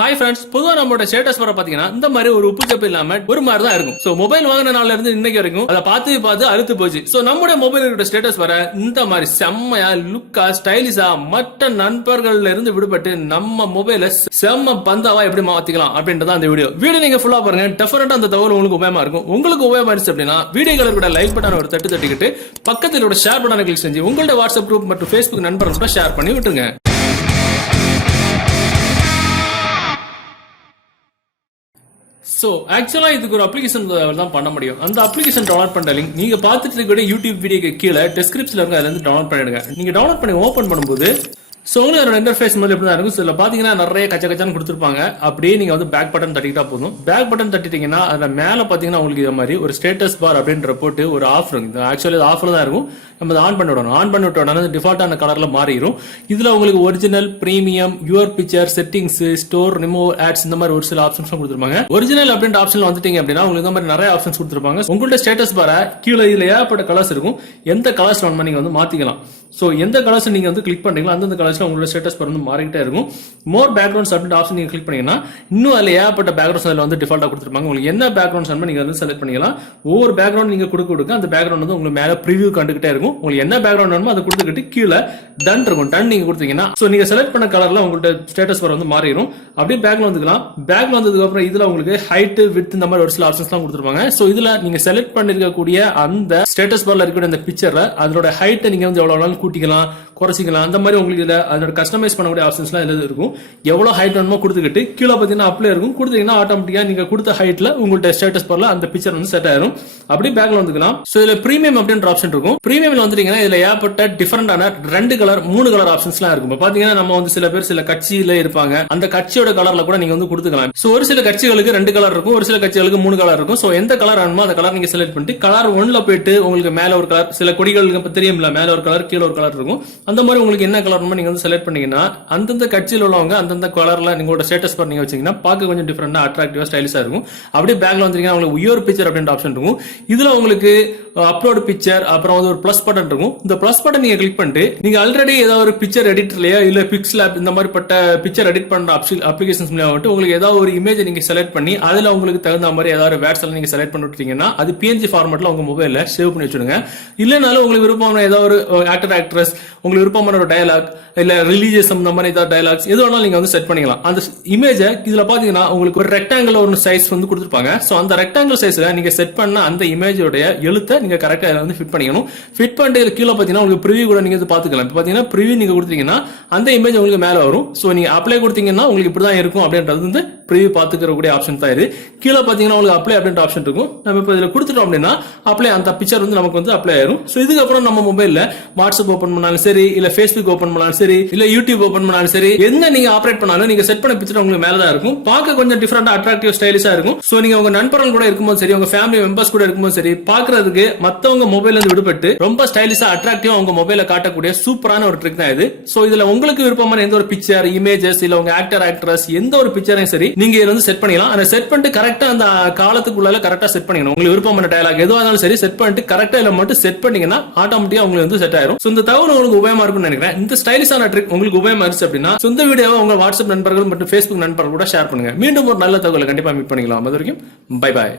Hi friends, பொதுவா நம்மளோட status வர பாத்தீங்கன்னா இந்த மாதிரி ஒரு உப்பு சப்பு இல்லாம ஒரு மாதிரி தான் இருக்கும். சோ மொபைல் வாங்கின நாள்ல இருந்து இன்னைக்கு வரைக்கும் அதை பார்த்து அழுத்து போச்சு. சோ நம்முடைய மொபைல் ஸ்டேட்டஸ் வர இந்த மாதிரி செம்மையா லுக்கா ஸ்டைலிஷா மற்ற நண்பர்கள்ல இருந்து விடுபட்டு நம்ம மொபைல செம்ம பந்தாவா எப்படி மாத்திக்கலாம் அப்படின்றத அந்த வீடியோ நீங்க ஃபுல்லா பாருங்க. டெஃபினட்டா அந்த தகவல் உங்களுக்கு உபயோகமா இருக்கும். உங்களுக்கு உபயோகமா இருந்துச்சு அப்படின்னா வீடியோக்களை கூட லைக் பட்டன் ஒரு தட்டிக்கிட்டு பக்கத்தில் ஷேர் பட்டனை கிளிக் செஞ்சு உங்களோட வாட்ஸ்அப் குரூப் மற்றும் Facebook நண்பர்கள் ஷேர் பண்ணி விட்டுருங்க. சோ ஆக்சுவலா இதுக்கு ஒரு அப்ளிகேஷன் தான் பண்ண முடியும். அந்த அப்ளிகேஷன் டவுன்லோட் பண்ற லிங்க் நீங்க பார்த்துட்டு இருக்க யூடியூப் வீடியோக்கு கீழே டிஸ்கிரிப்ஷன்ல இருக்கு, அதுல இருந்து டவுன்லோட் பண்ணிடுங்க. நீங்க டவுன்லோட் பண்ணி ஓபன் பண்ணும்போது உங்களுக்கு இன்டர்ஃபேஸ் மாதிரி எப்படி தான் இருக்கும். சில பாத்தீங்கன்னா நிறைய கச்சான்னு கொடுத்துருப்பாங்க. அப்படியே நீங்க வந்து பேக் பட்டன் தட்டிக்கிட்டா போதும். பேக் பட்டன் தட்டிட்டீங்கன்னா அதுல மேல பாத்தீங்கன்னா உங்களுக்கு இது மாதிரி ஒரு ஸ்டேட்டஸ் பார் அப்படின்ற போட்டு ஒரு ஆஃப் இருக்கும். ஆக்சுவலி ஆஃப்ல தான் இருக்கும். நம்ம ஆன் பண்ணி விடணும். ஆன் பண்ணி விட்டோம்னா டிஃபால்ட்டான கலர்ல மாறிடும். இதுல உங்களுக்கு original, premium, your picture, settings, store, remove ads இந்த மாதிரி ஒரு சில ஆப்ஷன்ஸ் கொடுத்துருப்பாங்க. ஒரிஜினல் அப்படின்ற ஆப்ஷன் வந்துட்டீங்க அப்படின்னா உங்களுக்கு இந்த மாதிரி நிறைய ஆப்ஷன்ஸ் கொடுத்துருப்பாங்க. உங்கள்ட்ட ஸ்டேட்டஸ் பார கீழே இதுல ஏகப்பட்ட கலர்ஸ் இருக்கும். எந்த கலர்ஸ் வேணுமா நீங்க வந்து மாத்திக்கலாம். சோ எந்த கலர்ஸ் நீங்க வந்து கிளிக் பண்றீங்களோ அந்தந்த கலர்ஸ்ல உங்களோட ஸ்டேட்டஸ் பார் வந்து மாறிக்கிட்டே இருக்கும். மோர் பேக்ரவுண்ட்ஸ் அப்படின்ற ஆப்ஷன் நீங்க கிளிக் பண்ணீங்கன்னா இன்னும் அதுல ஏகப்பட்ட பேக்ரவுண்ட்ஸ் அதுல வந்து டிஃபால்ட்டா கொடுத்துருப்பாங்க. உங்களுக்கு என்ன பேக்ரவுண்ட்ஸ் வேணுமோ நீங்க வந்து செலக்ட் பண்ணிக்கலாம். ஒவ்வொரு பேக்ரவுண்ட் நீங்க கொடுக்க அந்த பேக்ரவுண்ட் வந்து உங்களுக்கு மேல ப்ரிவியூ கண்டுகிட்டே இருக்கும். உங்களுக்கு என்ன பேக்ரவுண்ட் வேணுமோ அதை கொடுத்துக்கிட்டு கீழே டன் இருக்கும். டன் நீங்க கொடுத்தீங்கன்னா சோ நீங்க செலக்ட் பண்ண கலர்ல உங்களோட ஸ்டேட்டஸ் பார் வந்து மாறிடும். அப்படியே பேக்ல வந்துக்கலாம். பேக்ல வந்ததுக்கு அப்புறம் இதுல உங்களுக்கு ஹைட், விட்த் இந்த மாதிரி ஒரு சில ஆப்ஷன்ஸ் எல்லாம் கொடுத்துருப்பாங்க. சோ இதுல நீங்க செலக்ட் பண்ணிருக்கக்கூடிய அந்த ஸ்டேட்டஸ் பார்ல இருக்கக்கூடிய அந்த பிக்சர்ல அதோட ஹைட்டை நீங்க வந்து எவ்வளவு நாள் கூட்டிக்கலாம், குறைச்சிக்கலாம். அந்த மாதிரி உங்களுக்கு இதுல அதோட கஸ்டமைஸ் பண்ணக்கூடிய ஆப்ஷன்ஸ்லாம் இதுல இருக்கும். எவ்வளவு ஹைட் வேணுமோ கொடுத்துக்கிட்டு கீழே பாத்தீங்கன்னா அப்ளை இருக்கும். கொடுத்தீங்கன்னா ஆட்டோமேட்டிக்கா நீங்க கொடுத்த ஹைட்ல உங்கள்ட்ட ஸ்டேட்டஸ் பார்ல அந்த பிக்சர் வந்து செட் ஆயிரும். அப்படி பேக்ல வந்துக்கலாம். சோ இதுல பிரீமியம் அப்படின்ற ஆப்ஷன் இருக்கும். பிரீமியம்ல வந்துட்டீங்கன்னா இதுல ஏற்பட்ட டிஃபரெண்டான 2 கலர் 3 கலர் ஆப்ஷன்ஸ்லாம் இருக்கும். பாத்தீங்கன்னா நம்ம வந்து சில பேர் சில கட்சியில இருப்பாங்க. அந்த கட்சியோட கலர்ல கூட நீங்க வந்து கொடுத்துக்கலாம். சோ ஒரு சில கட்சிகளுக்கு 2 கலர் இருக்கும், ஒரு சில கட்சிகளுக்கு 3 கலர் இருக்கும். சோ எந்த கலர் வேணுமோ அந்த கலர் நீங்க செலக்ட் பண்ணிட்டு கலர் 1ல போயிட்டு உங்களுக்கு மேல ஒரு கலர், சில கொடிகளுக்கு தெரியும்ல மேல ஒரு கலர் கீழே ஒரு கலர் இருக்கும். அந்த மாதிரி உங்களுக்கு என்ன கலர் நீங்க வந்து செலக்ட் பண்ணீங்கன்னா அந்தந்த கட்சியில் உள்ளவங்க அந்தந்த கலர்ல நீங்களோட ஸ்டேட்டஸ் பார் நீங்க வச்சீங்கன்னா பார்க்க கொஞ்சம் டிஃபரெண்டா அட்ராக்டிவா ஸ்டைலிஷா இருக்கும். அப்படியே பேக்ல வந்தீங்கன்னா உங்களுக்கு உயர் பிக்சர் அப்படின்ற ஆப்ஷன் இருக்கும். இதுல உங்களுக்கு அப்லோட் பிக்சர், அப்புறம் வந்து ஒரு பிளஸ் பட்டன் இருக்கும். இந்த பிளஸ் பட்டன் நீங்க கிளிக் பண்ணிட்டு நீங்க ஆல்ரெடி ஏதாவது ஒரு பிக்சர் எடிட்டர்லயா இல்ல பிக்சல் ஆப் இந்த மாதிரி பட்ட பிக்சர் எடிட் பண்ற அப்ளிகேஷன்ஸ் மூலமா உங்களுக்கு ஏதாவது ஒரு இமேஜ் நீங்க செலக்ட் பண்ணி அதுல உங்களுக்கு தகுந்த மாதிரி ஏதாவது வேர்ட்ஸ் எல்லாம் நீங்க செலக்ட் பண்ணிட்டீங்கன்னா அது PNG ஃபார்மேட்ல உங்க மொபைல்ல சேவ் பண்ணி வச்சுடுங்க. இல்லனாலும் உங்களுக்கு விருப்பமான ஏதாவது ஒரு ஆக்டர், ஆக்ட்ரஸ், உங்களுக்கு விருப்பமான ஒரு டயலாக் இல்ல ரிலீஜியஸ் அந்த மாதிரி ஏதாவது டயலாக்ஸ் எது வேணாலும் நீங்க வந்து செட் பண்ணிக்கலாம். அந்த இமேஜை இதுல பாத்தீங்கன்னா உங்களுக்கு ஒரு ரெக்டாங்கிள் ஒரு சைஸ் வந்து கொடுத்துருப்பாங்க. சோ அந்த ரெக்டாங்கிள் சைஸ்ல நீங்க செட் பண்ண அந்த இமேஜோட எழுத்தை நீங்க கரெக்டா வந்து ஃபிட் பண்ணிக்கணும். ஃபிட் பண்ணிட்டு கீழே பாத்தீங்கன்னா உங்களுக்கு ப்ரிவியூ கூட நீங்க பாத்துக்கலாம். இப்போ பாத்தீங்கன்னா ப்ரிவியூ நீங்க கொடுத்தீங்கன்னா அந்த இமேஜ் உங்களுக்கு மேல வரும். சோ நீங்க அப்ளை கொடுத்தீங்கன்னா உங்களுக்கு இப்படிதான் இருக்கும் அப்படின்றது வந்து ப்ரிவியூ பாத்துக்கக்கூடிய ஆப்ஷன் தான் இது. கீழே பாத்தீங்கன்னா உங்களுக்கு அப்ளை அப்படின்ற ஆப்ஷன் இருக்கும். நம்ம இப்போ இதுல கொடுத்துட்டோம் அப்படின்னா அப்ளை அந்த பிக்சர் வந்து நமக்கு வந்து அப்ளை ஆயிரும். சோ இதுக்கப்புறம் நம்ம மொபைல்ல வாட்ஸ்அப் ஓபன் பண்ணாலும் சரி, இல்ல Facebook ஓபன் பண்ணாலும் சரி, இல்ல யூடியூப் ஓபன் பண்ணாலும் சரி, என்ன நீங்க ஆபரேட் பண்ணாலும் நீங்க செட் பண்ண பிக்சர் உங்களுக்கு மேல தான் இருக்கும். பார்க்க கொஞ்சம் டிஃபரெண்டா அட்ராக்டிவ் ஸ்டைலிஷா இருக்கும். சோ நீங்க உங்க நண்பர்கள் கூட இருக்கும்போது சரி, உங்க ஃபேமிலி மெம்பர்ஸ் கூட இருக்கும்போது சரி, பாக்குறதுக்கு மத்தவங்க மொபைல்ல இருந்து விடுபட்டு ரொம்ப ஸ்டைலிஷா அட்ராக்டிவா உங்க மொபைல காட்டக்கூடிய சூப்பரான ஒரு ட்ரிக் தான் இது. சோ இதுல உங்களுக்கு விருப்பமான எந்த ஒரு பிக்சர், இமேஜஸ், இல்ல உங்க ஆக்டர், ஆக்ட்ரஸ் எந்த ஒரு பிக்சரையும் சரி நீங்க இதுல வந்து செட் பண்ணிக்கலாம். அதை செட் பண்ணிட்டு கரெக்டா அந்த காலத்துக்குள்ள கரெக்டா செட் பண்ணிக்கணும். உங்களுக்கு விருப்பமான டயலாக் எதுவாக இருந்தாலும் சரி செட் பண்ணிட்டு கரெக்டா இல்ல மட்டும் செட் பண்ணீங்கன்னா ஆட்டோமேட்டிக்கா உங்களுக்கு வந்து செட் ஆயிரும். இந்த தகவல் உங்களுக்கு உபயோகமா இருக்கும்னு நினைக்கிறேன். இந்த ஸ்டைலிஷான ட்ரிக் உங்களுக்கு உபயோகமா இருந்துச்சு அப்படின்னா இந்த வீடியோவை உங்க வாட்ஸ்அப் நண்பர்கள் மற்றும் Facebook நண்பர்கள் கூட ஷேர் பண்ணுங்க. மீண்டும் ஒரு நல்ல தகவலை கண்டிப்பா மீட் பண்ணிக்கலாம். அது வரைக்கும் பை பாய்.